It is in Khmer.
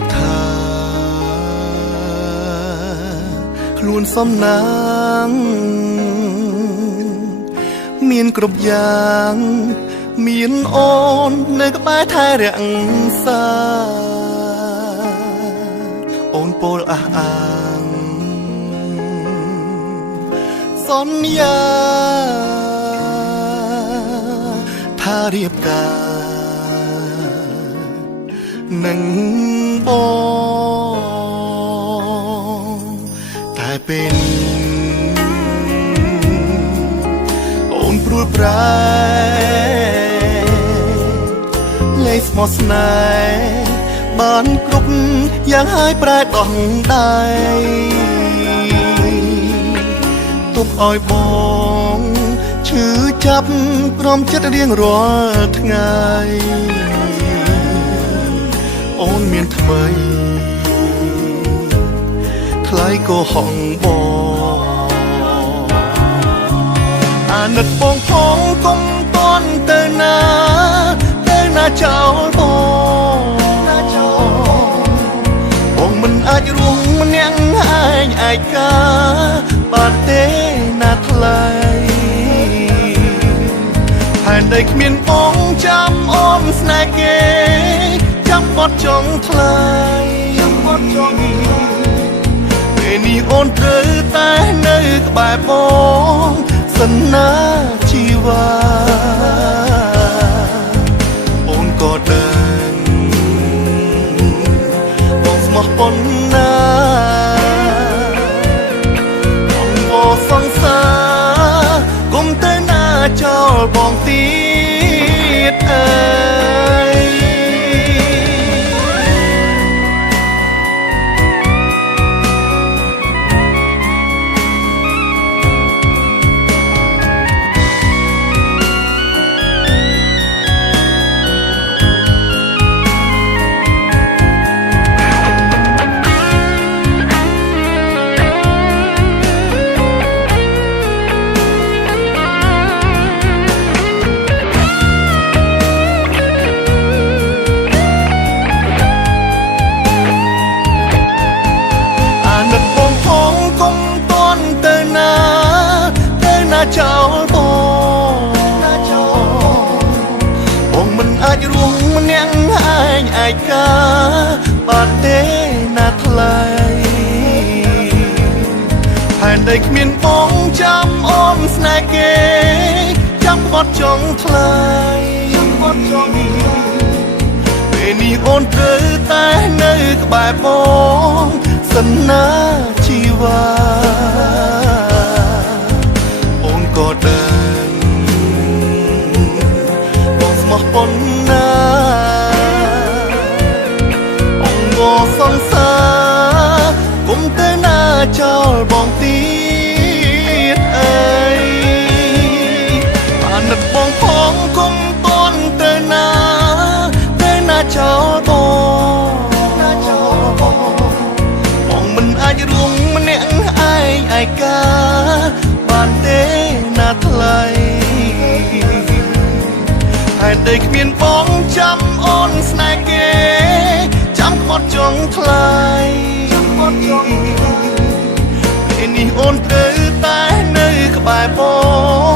ดทาខ្លួនសំណាងមានគ្រប់យ៉ាងមានអូននៅក្បែរថែរក្សាអូនពោលអះអាងសន្យាថារៀបការនឹងបងតែពេលអូនព្រួយប្រែលេស្មោះស្នេហ៍បានគ្រប់យ៉ាងហើយប្រែដោះដៃទុកឲ្យបងឈឺចាប់ព្រមចិត្តរៀងរាល់ថ្ងៃអូនមានថ្មីថ្លៃក៏ហងបងអាណិតបងផងកុំតន់ទៅណាចោលបងមិនអាចរួមម្នាក់ឯងឯកាបានទេណាថ្លៃហើយដីគ្មានបងចាំអូនស្នេហ៍គេចាំបត់ចង់ថ្លៃពេលនេះអូនត្រូវតែនៅក្បែរបងសិនណាជីវ៉ាអូនក៏ដឹងបងស្មោះប៉ុណ្ណាបងមកសង្សារគុំទៅណាចោលបងទៀតអើយចោលបងមិនអាចរួមម្នាក់ឯងឯកាបានទេណាថ្លៃហើយដីគ្មានបងចាំអូនស្នេហ៍គេចាំបត់ចង់ថ្លៃពេលនេះអូនត្រូវតែនៅក្បែរបងសិនណាជីវ៉ាក៏ដឹងបងស្មោះប៉ុណ្ណាអង្គសង្សារគុំទៅណាចោលបងទៀតអើយអាណិតបងផងគុំតន់ទៅណាចោលបងមិនអាចរួមម្នាក់ឯងឯកាបានទេណាថ្លៃហើយដីគ្មានបងចាំអូនស្នេហ៍គេចាំក្បត់ចង់ថ្លៃពេលនេះអូនត្រូវតែនៅក្បែរបង